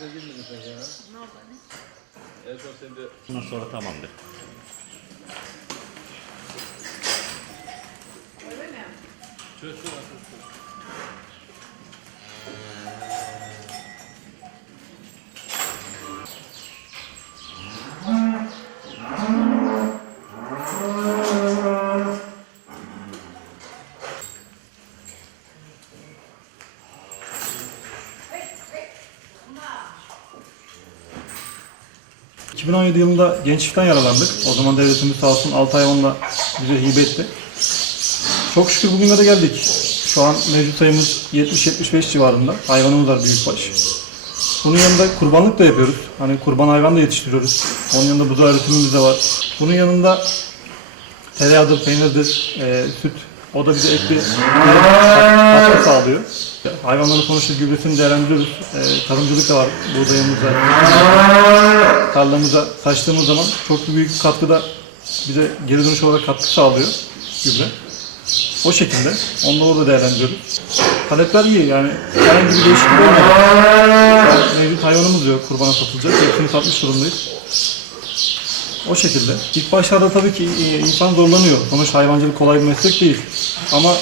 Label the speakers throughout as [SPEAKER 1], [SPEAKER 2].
[SPEAKER 1] Bize girmedi Bundan sonra tamamdır.
[SPEAKER 2] Öyle mi? Çöz şurası. 2017 yılında gençlikten yaralandık. O zaman devletimiz sağ olsun 6 hayvanla bize hibe etti. Çok şükür bugünlere geldik. Şu an mevcut sayımız 70-75 civarında. Hayvanımız var büyükbaş. Bunun yanında kurbanlık da yapıyoruz. Hani kurban hayvan da yetiştiriyoruz. Onun yanında buzağı üretimimiz de var. Bunun yanında tereyağıdır, peynirdir, e, süt. O da bize ek bir katkı sağlıyor. Hayvanların sonuçta gübresini değerlendiriyoruz. E, tarımcılık da var buğdayımızda. Tarlamıza saçtığımız zaman çok büyük katkıda bize geri dönüş olarak katkı sağlıyor gübre. O şekilde. Onu da değerlendiriyoruz. Talepler iyi yani herhangi bir değişiklik olmadı. Yani Mevcut hayvanımız yok kurbana satılacak. Hepsini satmış durumdayız. O şekilde. İlk başlarda tabii ki e, insan zorlanıyor. Sonuçta hayvancılık kolay bir meslek değil. Ama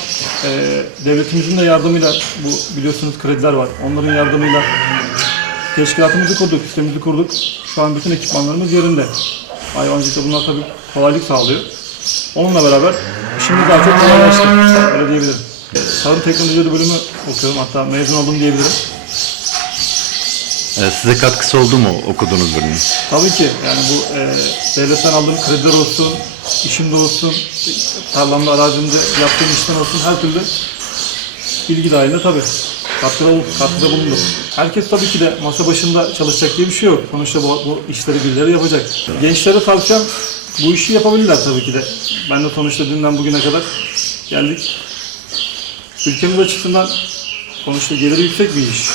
[SPEAKER 2] e, devletimizin de yardımıyla bu biliyorsunuz krediler var. Onların yardımıyla teşkilatımızı kurduk, sistemimizi kurduk. Şu an bütün ekipmanlarımız yerinde. Hayvancılıkta bunlar tabii kolaylık sağlıyor. Onunla beraber işimiz daha çok kolaylaştı. Öyle diyebilirim. Tarım teknolojileri bölümü okuyorum. Hatta mezun oldum diyebilirim.
[SPEAKER 3] Ee, size katkısı oldu mu okuduğunuz bölümün?
[SPEAKER 2] Tabii ki yani bu e, devletten aldığım krediler olsun, işimde olsun, tarlamda, arazimde yaptığım işten olsun her türlü bilgi dahilinde tabii. Katkıda, katkıda bulundum. Herkes tabii ki de masa başında çalışacak diye bir şey yok. Sonuçta bu, bu işleri birileri yapacak. Gençlere tavsiyem bu işi yapabilirler tabii ki de. Ben de sonuçta dünden bugüne kadar geldik. Ülkemiz açısından sonuçta geliri yüksek bir iş.